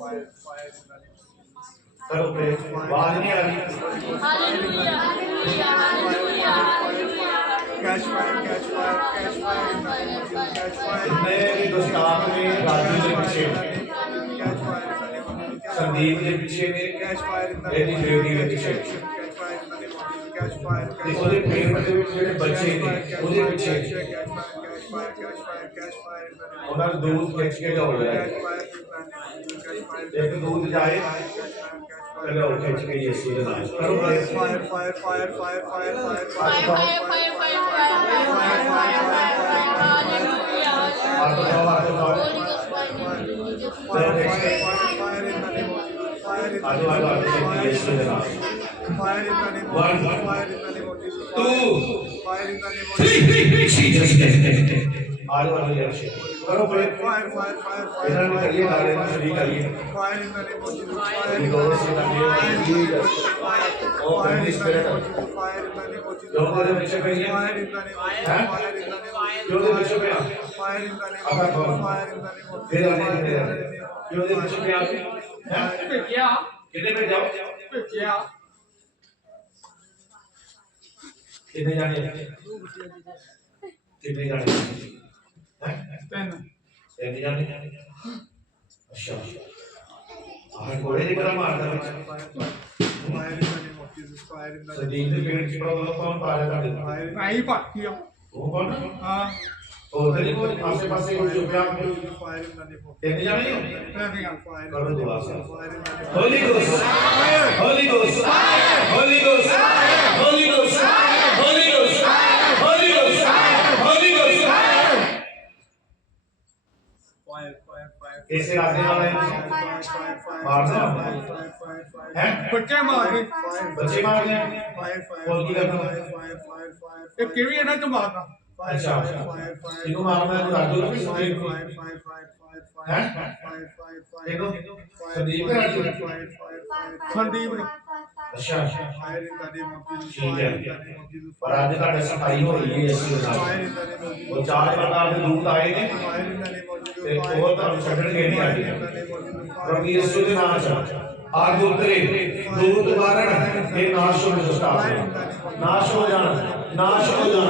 Sir पे वाहने वाली hallelujah hallelujah hallelujah catch fire catch fire catch fire catch fire मैं दोस्तान में राजू के पीछे कैच फायर संदीप के पीछे में कैच फायर मेरी देवी के पीछे ਉਹਦੇ ਪ੍ਰੇਮ ਦੇ ਵਿੱਚ ਜਿਹੜੇ ਬੱਚੇ ਨੇ ਉਹਦੇ ਪਿੱਛੇ ਉਹਨਾਂ ਨੂੰ ਦੂਰ ਖਿੱਚ ਕੇ ਢੋਲ ਰਿਹਾ लेकिन दूध जाए चलो खींच के ये सीधे करो fire fire fire fire fire fire fire fire fire fire fire fire fire fire fire fire fire fire R one leadership करो बड़े फायर फायर फायर फायर करिए नारायण श्री करिए fire in the name of Jesus fire in the name of Jesus fire in the name of Jesus fire in the name of Jesus जो हमारे बच्चे पे ये fire in the name of fire in the name of जो बच्चों पे fire in the name of fire in the name of तेरा नाम तेरा जो बच्चों पे आप पे क्या कितने पे जाओ पे क्या कितने जाने कितने जाने अच्छा आपण कोळेरी करा मारता सो दी इंडिपेंडेंट प्रॉब्लम कौन पा रहा था आई पा किया वो कौन हाँ तो तेरे को आसे पास से कोई उपयोग में फायर मैंने को तेरे जाने हो ट्रैफ़िक ऑन फायर करो दुआ से holy ghost holy ghost holy ghost holy ghost ਇਸੇ ਰਾਜੇ ਨਾਲ ਹੈ ਮਾਰਦੇ ਹੈ? ਬੱਚੇ ਮਾਰ ਗਏ। ਬੱਚੇ ਮਾਰ ਗਏ। ਹੋਰ ਕੀ ਕਰਨਾ? ਇਹ ਕਿਵੇਂ ਇਹਨਾਂ ਤੋਂ ਮਾਰਨਾ? ਅੱਛਾ ਇਹਨੂੰ ਮਾਰਨਾ ਹੈ ਰਾਜੂ ਨੂੰ ਸੁਦੀਪ ਨੂੰ ਹੈ? ਇਹਨੂੰ ਸੁਦੀਪ ਹੈ ਰਾਜੂ ਸੰਦੀਪ ਨੂੰ। ਅੱਛਾ ਠੀਕ ਹੈ। ਪਰ ਅੱਜ ਤੁਹਾਡੇ ਸਫ਼ਾਈ ਹੋਈ ਹੈ ਇਸ ਦੇ ਨਾਲ। ਉਹ ਚਾਰ ਪ੍ਰਕਾਰ ਦੇ ਦੂਤ ਆਏ ਨੇ। ਤੇ ਹੋਰ ਤੁਹਾਨੂੰ ਛੱਡਣ ਕੇ ਨਹੀਂ ਆਏ ਪ੍ਰਭੂ ਯਿਸੂ ਦੇ ਨਾਮ ਚ ਆਗ ਉਤਰੇ ਦੂਤ ਬਾਰਣ ਇਹ ਨਾਸ਼ ਹੋ ਜਾਣਾ ਨਾਸ਼ ਹੋ ਜਾਣਾ ਨਾਸ਼ ਹੋ ਜਾਣਾ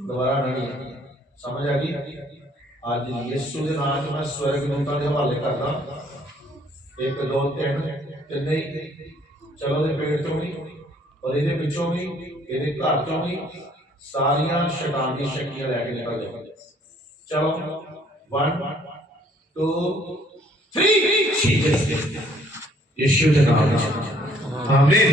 ਦੁਬਾਰਾ ਨਹੀਂ ਸਮਝ ਆ ਗਈ ਅੱਜ ਯਿਸੂ ਦੇ ਨਾਮ 'ਚ ਮੈਂ ਸਵਰਗ ਦੂਤਾਂ ਦੇ ਹਵਾਲੇ ਕਰਦਾ ਇੱਕ ਦੋ ਤਿੰਨ ਤਿੰਨੇ ਹੀ ਚਲੋ ਦੇ ਪੇਟ ਚੋਂ ਵੀ ਔਰ ਇਹਦੇ ਪਿੱਛੋਂ ਵੀ ਇਹਦੇ ਘਰ ਚੋਂ ਵੀ ਸਾਰੀਆਂ ਸ਼ੈਤਾਨ ਦੀ ਸ਼ਕਤੀਆਂ ਲੈ ਕੇ ਨਿਕਲ ਜਾਓ ਚਲੋ 1 2 3 ਜੀਸਸ ਯਿਸੂ ਦੇ ਨਾਮ ਨਾਲ ਆਮੀਨ